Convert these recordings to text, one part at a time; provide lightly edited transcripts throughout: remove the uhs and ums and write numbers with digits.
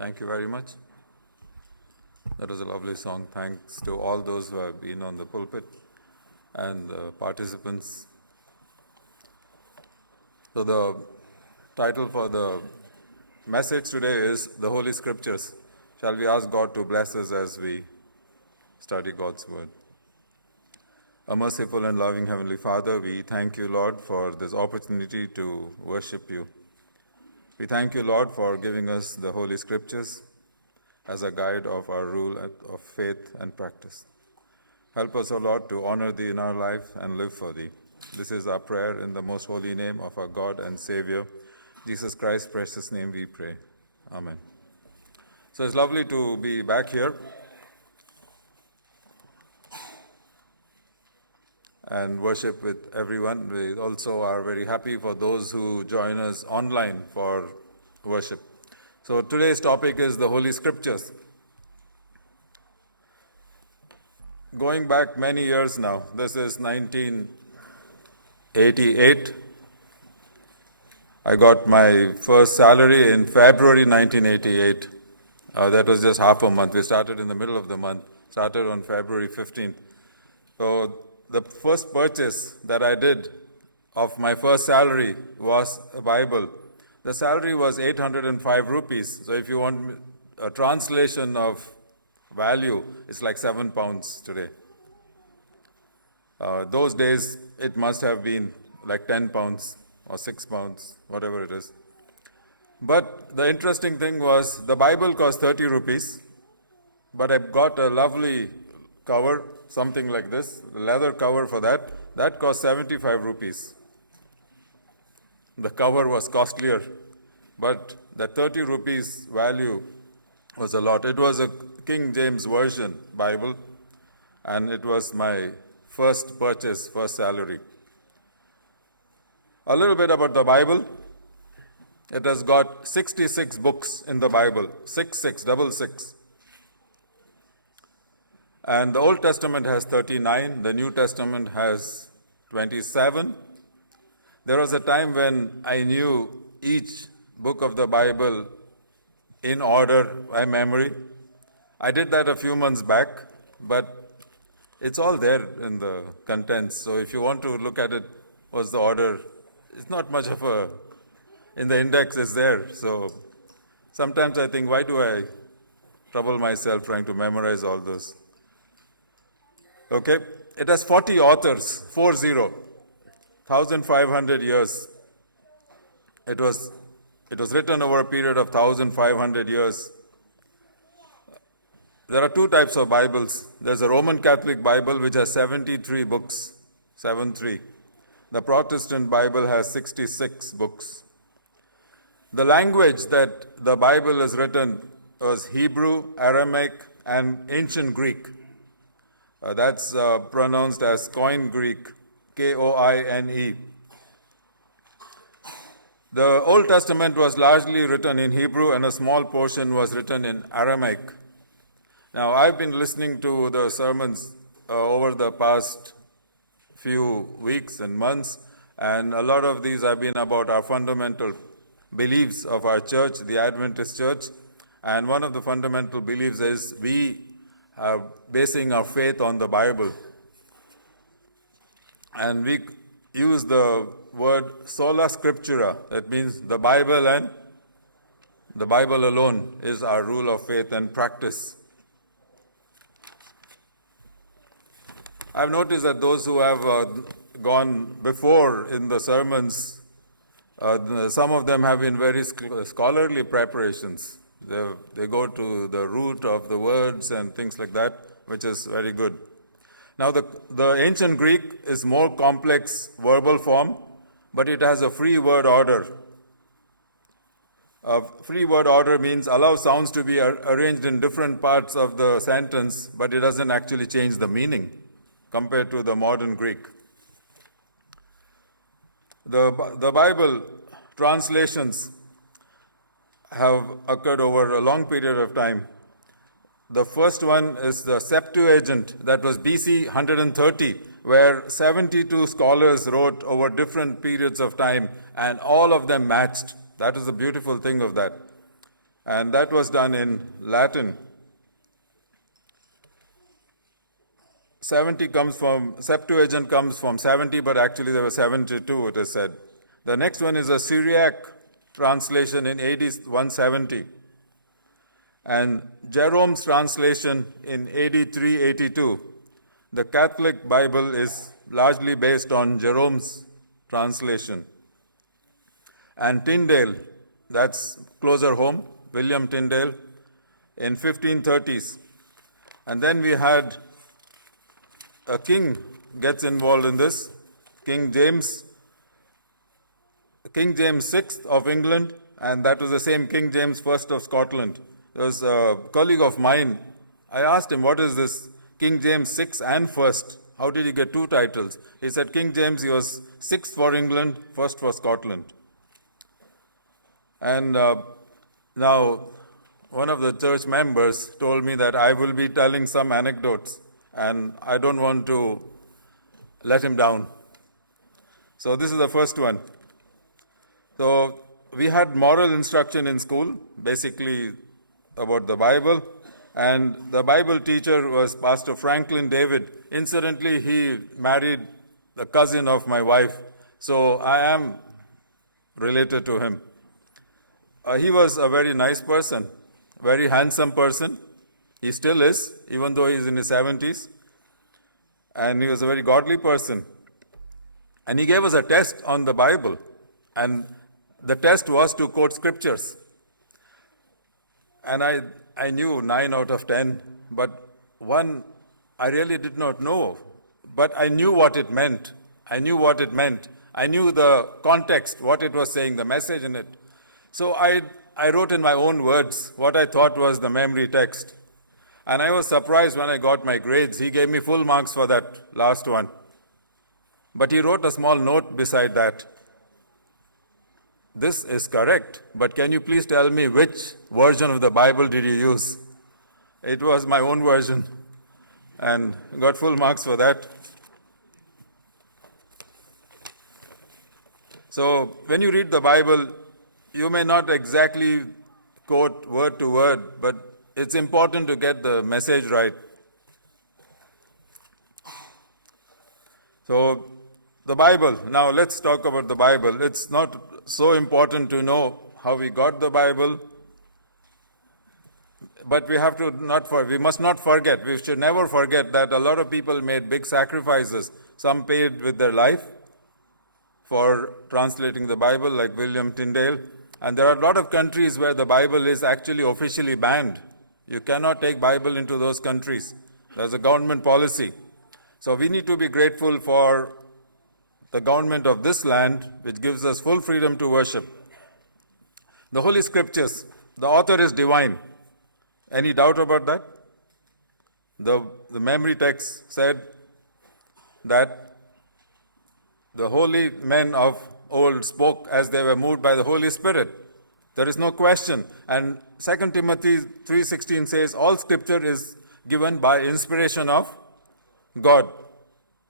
Thank you very much. That was a lovely song. Thanks to all those who have been on the pulpit and the participants. So the title for the message today is The Holy Scriptures. Shall we ask God to bless us as we study God's Word? A merciful and loving Heavenly Father, we thank you, Lord, for this opportunity to worship you. We thank you, Lord, for giving us the Holy Scriptures as a guide of our rule of faith and practice. Help us, O Lord, to honor thee in our life and live for thee. This is our prayer in the most holy name of our God and Savior, Jesus Christ's precious name we pray. Amen. So it's lovely to be back here and worship with everyone. We also are very happy for those who join us online for worship. So today's topic is the Holy Scriptures. Going back many years now, this is 1988. I got my first salary in February 1988. That was just half a month. We started in the middle of the month, started on February 15th. So the first purchase that I did of my first salary was a Bible. The salary was 805 rupees. So if you want a translation of value, it's like 7 pounds today. Those days, it must have been like 10 pounds or 6 pounds, whatever it is. But the interesting thing was the Bible cost 30 rupees, but I got a lovely cover, something like this, leather cover for that. That cost 75 rupees. The cover was costlier, but the 30 rupees value was a lot. It was a King James Version Bible, and it was my first purchase, first salary. A little bit about the Bible. It has got 66 books in the Bible, 66. And the Old Testament has 39, the New Testament has 27. There was a time when I knew each book of the Bible in order by memory. I did that a few months back, but it's all there in the contents. So if you want to look at it, what's the order? It's not much of a, in the index it's there. So sometimes I think, why do I trouble myself trying to memorize all those? Okay, it has 40 authors, 40, 1,500 years. It was written over a period of 1,500 years. There are two types of Bibles. There's a Roman Catholic Bible which has 73 books, 73. The Protestant Bible has 66 books. The language that the Bible is written was Hebrew, Aramaic, and Ancient Greek. That's pronounced as Koine Greek, Koine. The Old Testament was largely written in Hebrew and a small portion was written in Aramaic. Now, I've been listening to the sermons over the past few weeks and months, and a lot of these have been about our fundamental beliefs of our church, the Adventist Church. And one of the fundamental beliefs is we are basing our faith on the Bible. And we use the word sola scriptura. That means the Bible and the Bible alone is our rule of faith and practice. I've noticed that those who have gone before in the sermons, some of them have been very scholarly preparations. They go to the root of the words and things like that, which is very good. Now, the ancient Greek is more complex verbal form, but it has a free word order. A free word order means allow sounds to be arranged in different parts of the sentence, but it doesn't actually change the meaning compared to the modern Greek. The Bible translations have occurred over a long period of time. The first one is the Septuagint, that was BC 130, where 72 scholars wrote over different periods of time, and all of them matched. That is the beautiful thing of that. And that was done in Latin. 70 comes from, Septuagint comes from 70, but actually there were 72, it is said. The next one is a Syriac translation in AD 170. And Jerome's translation in AD 382. The Catholic Bible is largely based on Jerome's translation. And Tyndale, that's closer home, William Tyndale, in 1530s. And then we had a king gets involved in this, King James VI of England, and that was the same King James I of Scotland. There was a colleague of mine, I asked him, what is this King James VI and first? How did he get two titles? He said King James, he was sixth for England, first for Scotland. And now, one of the church members told me that I will be telling some anecdotes, and I don't want to let him down. So this is the first one. So we had moral instruction in school, basically about the Bible, and the Bible teacher was Pastor Franklin David. Incidentally, he married the cousin of my wife, so I am related to him. He was a very nice person, very handsome person. He still is, even though he's in his 70s. And he was a very godly person. And he gave us a test on the Bible. And the test was to quote scriptures. And I knew 9 out of 10, but one I really did not know. But I knew what it meant. I knew the context, what it was saying, the message in it. So I wrote in my own words what I thought was the memory text. And I was surprised when I got my grades. He gave me full marks for that last one. But he wrote a small note beside that. This is correct, but can you please tell me which version of the Bible did you use? It was my own version, and got full marks for that. So when you read the Bible, you may not exactly quote word to word, but it's important to get the message right. So the Bible, now let's talk about the Bible. It's not so important to know how we got the Bible, but we must not forget, we should never forget that a lot of people made big sacrifices. Some paid with their life for translating the Bible, like William Tyndale. And there are a lot of countries where the Bible is actually officially banned. You cannot take Bible into those countries. There's a government policy. So we need to be grateful for the government of this land, which gives us full freedom to worship. The Holy Scriptures, the author is divine. Any doubt about that? The memory text said that the holy men of old spoke as they were moved by the Holy Spirit. There is no question. And 2 Timothy 3:16 says, all Scripture is given by inspiration of God.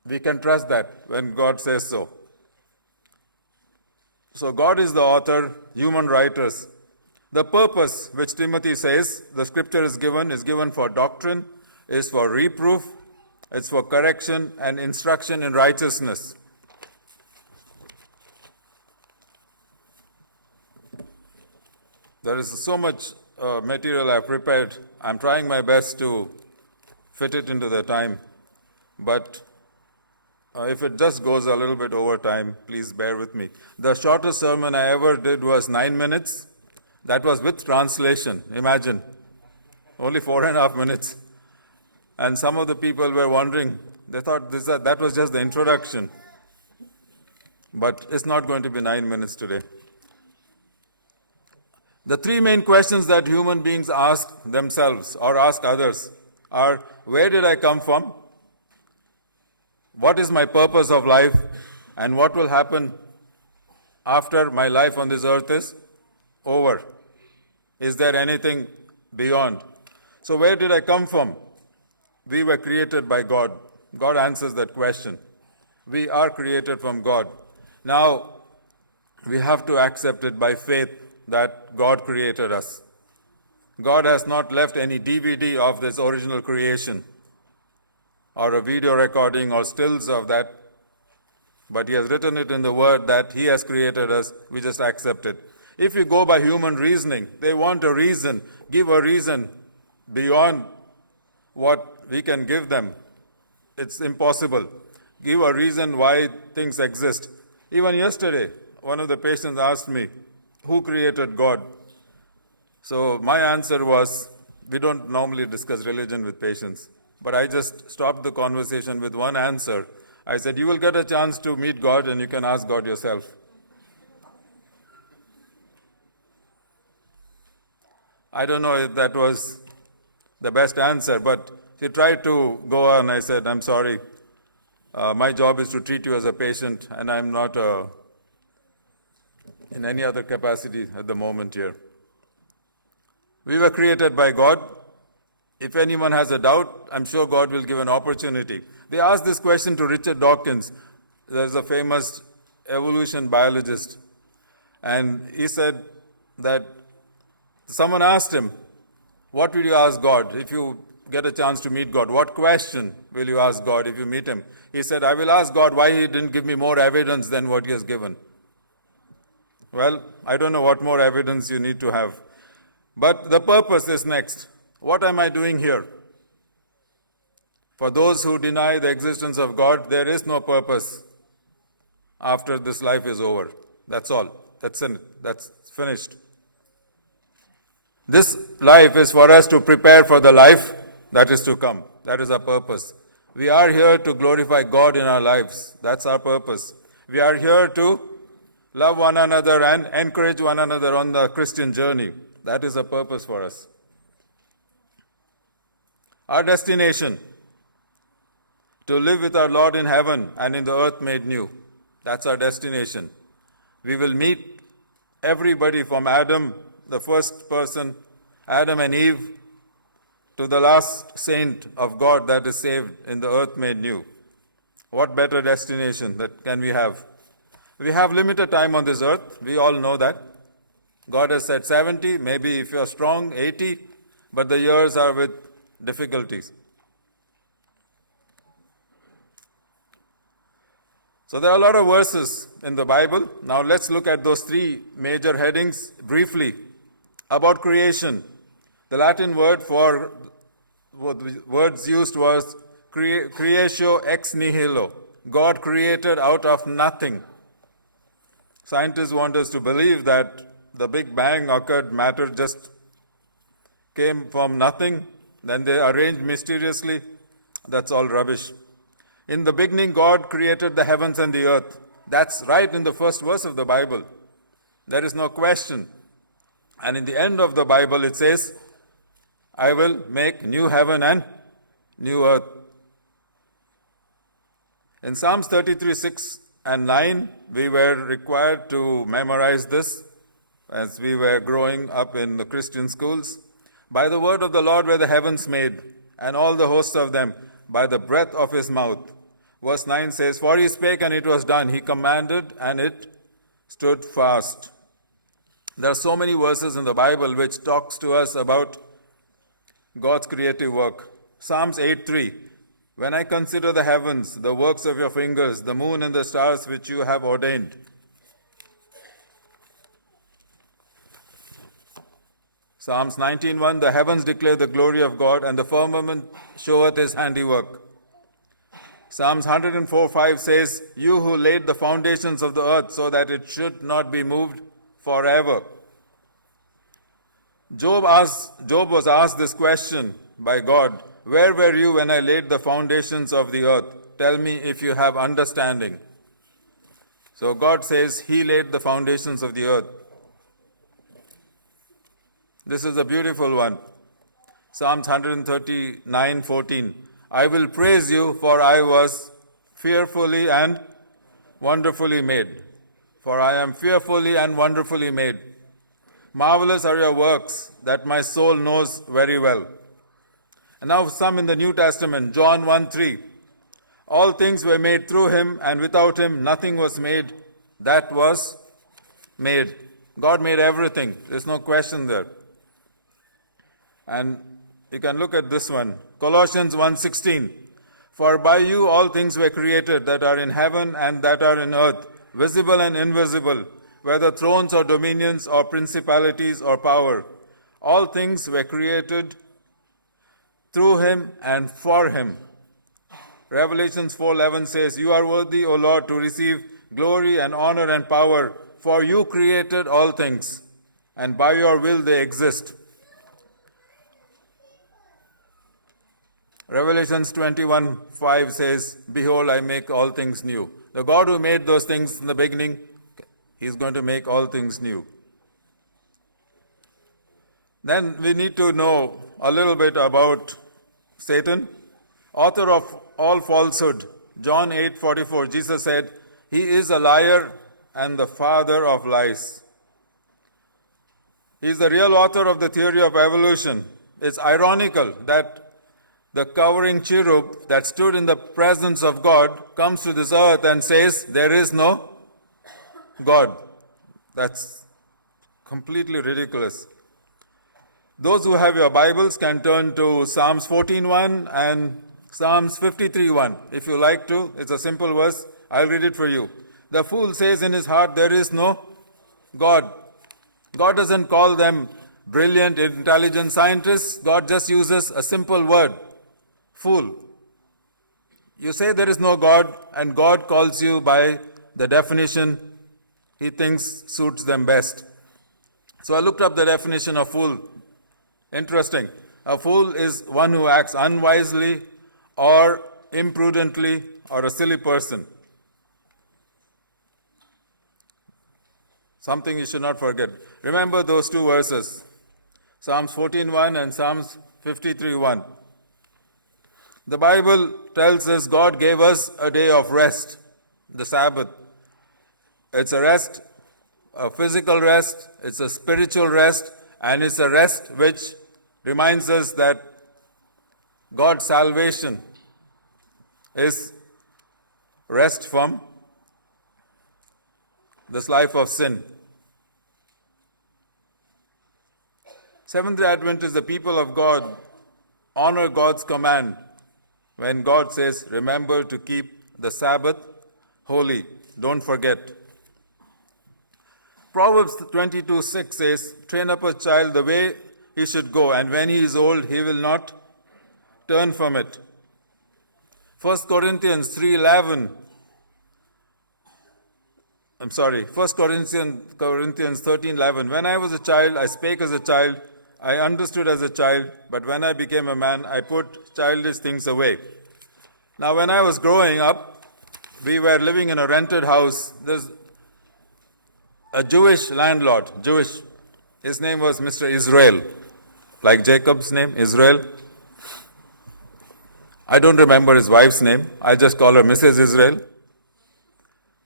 We can trust that when God says so. So God is the author, human writers. The purpose which Timothy says the Scripture is given for doctrine, is for reproof, it's for correction and instruction in righteousness. There is so much material I've prepared. I'm trying my best to fit it into the time. But if it just goes a little bit over time, please bear with me. The shortest sermon I ever did was 9 minutes. That was with translation. Imagine. Only 4.5 minutes. And some of the people were wondering, they thought that was just the introduction. But it's not going to be 9 minutes today. The three main questions that human beings ask themselves or ask others are, where did I come from? What is my purpose of life? And what will happen after my life on this earth is over? Is there anything beyond? So where did I come from? We were created by God. God answers that question. We are created from God. Now, we have to accept it by faith that God created us. God has not left any DVD of this original creation or a video recording or stills of that, but He has written it in the Word that He has created us. We just accept it. If you go by human reasoning, they want a reason. Give a reason beyond what we can give them. It's impossible. Give a reason why things exist. Even yesterday, one of the patients asked me, who created God? So my answer was, we don't normally discuss religion with patients, but I just stopped the conversation with one answer. I said, you will get a chance to meet God and you can ask God yourself. I don't know if that was the best answer, but he tried to go on. I said, I'm sorry. My job is to treat you as a patient, and I'm not in any other capacity at the moment here. We were created by God. If anyone has a doubt, I'm sure God will give an opportunity. They asked this question to Richard Dawkins. There's a famous evolution biologist. And he said that someone asked him, what will you ask God if you get a chance to meet God? What question will you ask God if you meet Him? He said, I will ask God why He didn't give me more evidence than what He has given. Well, I don't know what more evidence you need to have. But the purpose is next. What am I doing here? For those who deny the existence of God, there is no purpose after this life is over. That's all. That's it. That's finished. This life is for us to prepare for the life that is to come. That is our purpose. We are here to glorify God in our lives. That's our purpose. We are here to love one another and encourage one another on the Christian journey. That is a purpose for us. Our destination, to live with our Lord in heaven and in the earth made new. That's our destination. We will meet everybody from Adam, the first person, Adam and Eve, to the last saint of God that is saved in the earth made new. What better destination that can we have? We have limited time on this earth. We all know that. God has said 70, maybe if you are strong, 80, but the years are with difficulties. So there are a lot of verses in the Bible. Now let's look at those three major headings briefly. About creation. The Latin word for what the words used was creatio ex nihilo. God created out of nothing. Scientists want us to believe that the Big Bang occurred, matter just came from nothing, then they arranged mysteriously. That's all rubbish. In the beginning, God created the heavens and the earth. That's right in the first verse of the Bible. There is no question. And in the end of the Bible, it says, I will make new heaven and new earth. In Psalms 33, 6 and 9, we were required to memorize this as we were growing up in the Christian schools. By the word of the Lord were the heavens made, and all the hosts of them by the breath of His mouth. Verse 9 says, for He spake and it was done. He commanded and it stood fast. There are so many verses in the Bible which talks to us about God's creative work. Psalms 8:3. When I consider the heavens, the works of your fingers, the moon and the stars which you have ordained. Psalms 19:1. The heavens declare the glory of God, and the firmament showeth His handiwork. Psalms 104:5 says, you who laid the foundations of the earth so that it should not be moved forever. Job was asked this question by God, where were you when I laid the foundations of the earth? Tell me if you have understanding. So God says He laid the foundations of the earth. This is a beautiful one. Psalms 139:14. I will praise you, for I was fearfully and wonderfully made. For I am fearfully and wonderfully made. Marvelous are your works that my soul knows very well. And now some in the New Testament, John 1:3. All things were made through Him, and without Him nothing was made that was made. God made everything. There's no question there. And you can look at this one. Colossians 1:16. For by you all things were created that are in heaven and that are in earth, visible and invisible, whether thrones or dominions or principalities or power. All things were created through him and for him. Revelations 4:11 says, You are worthy, O Lord, to receive glory and honor and power, for you created all things, and by your will they exist. Revelations 21:5 says, Behold, I make all things new. The God who made those things in the beginning, He's going to make all things new. Then we need to know a little bit about Satan, author of all falsehood. John 8:44, Jesus said, He is a liar and the father of lies. He is the real author of the theory of evolution. It's ironical that the covering cherub that stood in the presence of God comes to this earth and says, There is no God. That's completely ridiculous. Those who have your Bibles can turn to Psalms 14:1 and Psalms 53:1. If you like to, it's a simple verse. I'll read it for you. The fool says in his heart, There is no God. God doesn't call them brilliant, intelligent scientists. God just uses a simple word. Fool. You say there is no God, and God calls you by the definition He thinks suits them best. So I looked up the definition of fool. Interesting. A fool is one who acts unwisely or imprudently or a silly person. Something you should not forget. Remember those two verses, Psalms 14:1 and Psalms 53:1. The Bible tells us God gave us a day of rest, the Sabbath. It's a rest, a physical rest, it's a spiritual rest, and it's a rest which reminds us that God's salvation is rest from this life of sin. Seventh-day Adventists, the people of God, honor God's command when God says, remember to keep the Sabbath holy. Don't forget. Proverbs 22:6 says, train up a child the way he should go, and when he is old, he will not turn from it. 1 Corinthians 13:11. When I was a child, I spake as a child, I understood as a child, but when I became a man, I put childish things away. Now, when I was growing up, we were living in a rented house. There's a Jewish landlord, His name was Mr. Israel, like Jacob's name, Israel. I don't remember his wife's name. I just call her Mrs. Israel.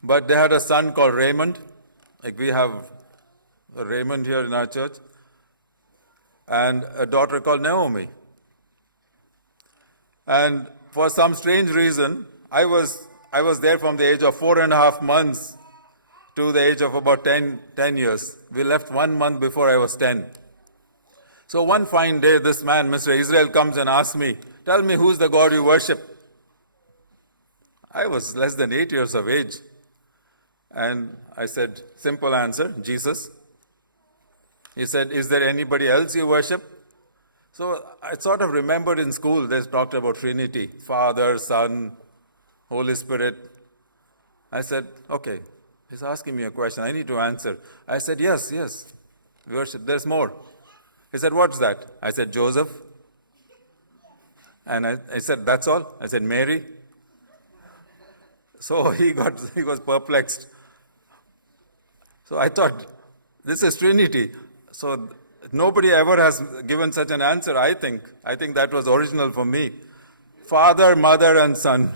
But they had a son called Raymond. Like we have a Raymond here in our church. And a daughter called Naomi. And for some strange reason, I was there from the age of 4.5 months to the age of about 10 years. We left 1 month before I was 10. So one fine day, this man, Mr. Israel, comes and asks me, tell me who's the God you worship? I was less than 8 years of age. And I said, simple answer, Jesus. He said, is there anybody else you worship? So I sort of remembered in school, they talked about Trinity, Father, Son, Holy Spirit. I said, okay, he's asking me a question, I need to answer. I said, yes, we worship, there's more. He said, what's that? I said, Joseph. And I said, that's all? I said, Mary. So he was perplexed. So I thought, this is Trinity. So nobody ever has given such an answer, I think. I think that was original for me. Father, Mother, and Son.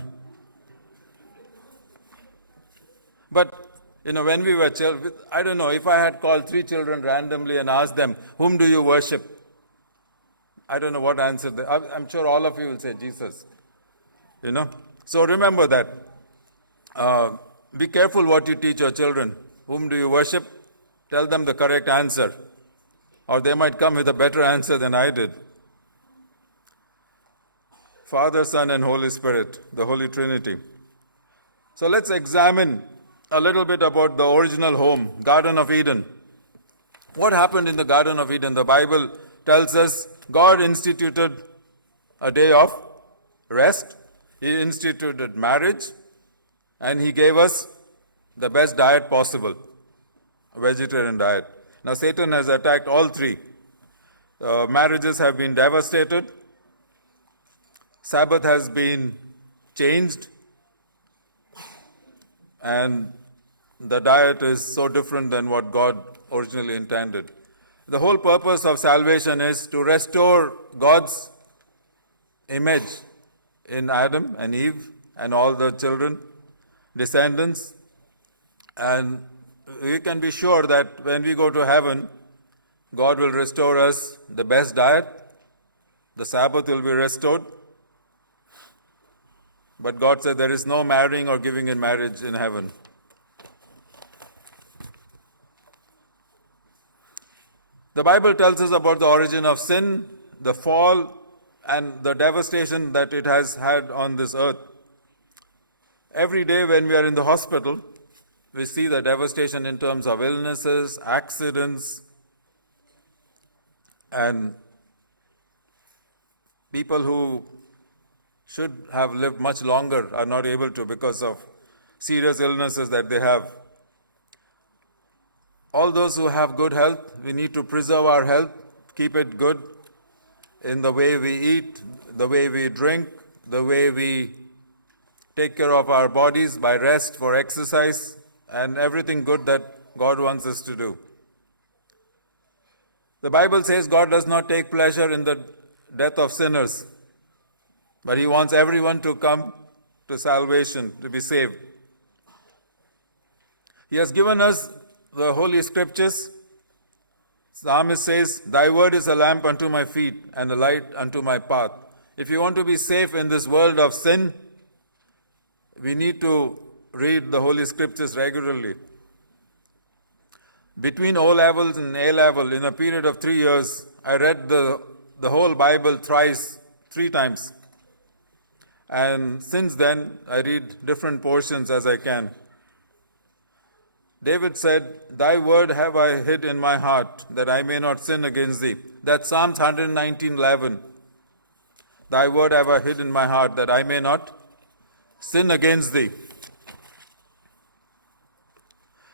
But, when we were children, I don't know, if I had called 3 children randomly and asked them, whom do you worship? I don't know what answer. I'm sure all of you will say Jesus. So remember that. Be careful what you teach your children. Whom do you worship? Tell them the correct answer. Or they might come with a better answer than I did. Father, Son, and Holy Spirit, the Holy Trinity. So let's examine a little bit about the original home, Garden of Eden. What happened in the Garden of Eden? The Bible tells us God instituted a day of rest. He instituted marriage, and He gave us the best diet possible, a vegetarian diet. Now Satan has attacked all three. Marriages have been devastated. Sabbath has been changed. And the diet is so different than what God originally intended. The whole purpose of salvation is to restore God's image in Adam and Eve and all the children, descendants. And we can be sure that when we go to heaven, God will restore us the best diet. The Sabbath will be restored. But God said there is no marrying or giving in marriage in heaven. The Bible tells us about the origin of sin, the fall, and the devastation that it has had on this earth. Every day when we are in the hospital, we see the devastation in terms of illnesses, accidents, and people who should have lived much longer are not able to because of serious illnesses that they have. All those who have good health, we need to preserve our health, keep it good in the way we eat, the way we drink, the way we take care of our bodies by rest, for exercise, and everything good that God wants us to do. The Bible says God does not take pleasure in the death of sinners, but He wants everyone to come to salvation, to be saved. He has given us the Holy Scriptures. Psalmist says, "Thy word is a lamp unto my feet and a light unto my path." If you want to be safe in this world of sin, we need to read the Holy Scriptures regularly. Between O levels and A level, in a period of 3 years, I read the whole Bible three times. And since then, I read different portions as I can. David said, "Thy word have I hid in my heart, that I may not sin against thee." That's Psalms 119:11. Thy word have I hid in my heart, that I may not sin against thee.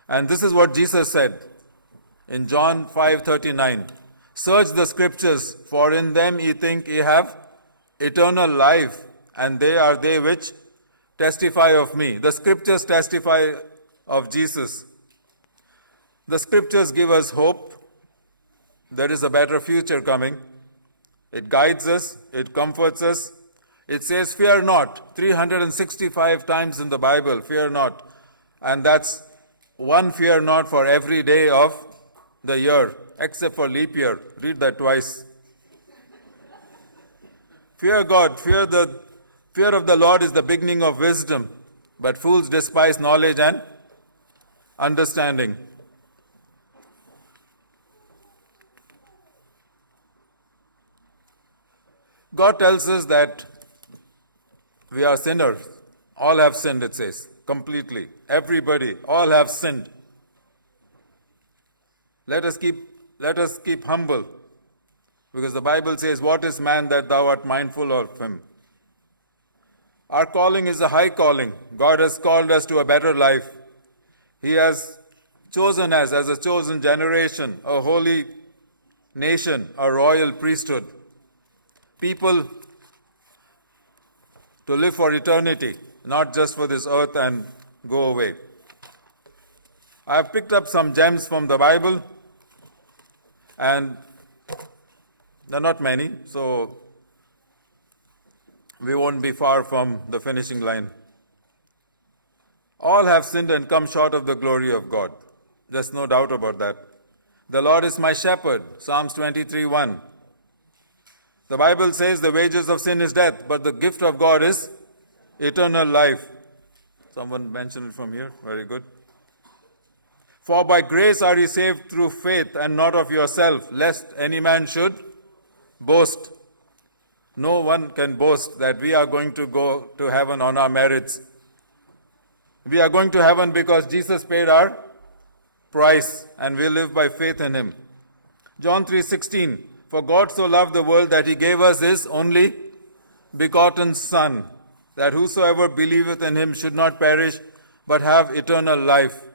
And this is what Jesus said in John 5:39. "Search the Scriptures, for in them ye think ye have eternal life, and they are they which testify of me." The Scriptures testify of Jesus. The Scriptures give us hope. There is a better future coming. It guides us. It comforts us. It says, "Fear not," 365 times in the Bible, "fear not." And that's one fear not for every day of the year, except for leap year. Read that twice. Fear God. Fear of the Lord is the beginning of wisdom, but fools despise knowledge and understanding. God tells us that we are sinners. All have sinned, it says, completely. Everybody, all have sinned. Let us keep humble, because the Bible says, "What is man that thou art mindful of him?" Our calling is a high calling. God has called us to a better life. He has chosen us as a chosen generation, a holy nation, a royal priesthood, people to live for eternity, not just for this earth and go away. I have picked up some gems from the Bible, and there are not many, so we won't be far from the finishing line. All have sinned and come short of the glory of God. There's no doubt about that. The Lord is my shepherd, Psalms 23:1. The Bible says the wages of sin is death, but the gift of God is eternal life. Someone mentioned it from here. Very good. For by grace are ye saved through faith, and not of yourself, lest any man should boast. No one can boast that we are going to go to heaven on our merits. We are going to heaven because Jesus paid our price and we live by faith in him. John 3:16, for God so loved the world that he gave us his only begotten Son, that whosoever believeth in him should not perish but have eternal life.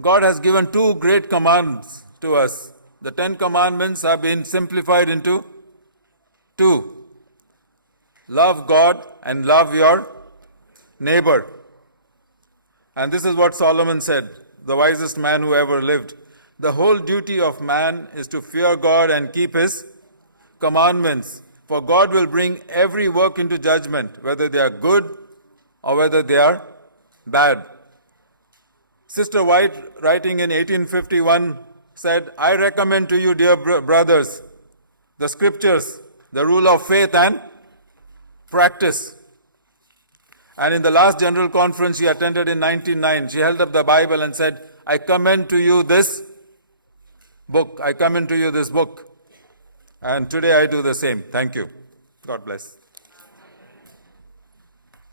God has given two great commands to us. The 10 commandments have been simplified into two. Love God and love your neighbor. And this is what Solomon said, the wisest man who ever lived. The whole duty of man is to fear God and keep his commandments. For God will bring every work into judgment, whether they are good or whether they are bad. Sister White, writing in 1851, said, I recommend to you, dear brothers, the scriptures, the rule of faith and practice. And in the last general conference she attended in 1909, she held up the Bible and said, I commend to you this book. I commend to you this book. And today I do the same. Thank you. God bless.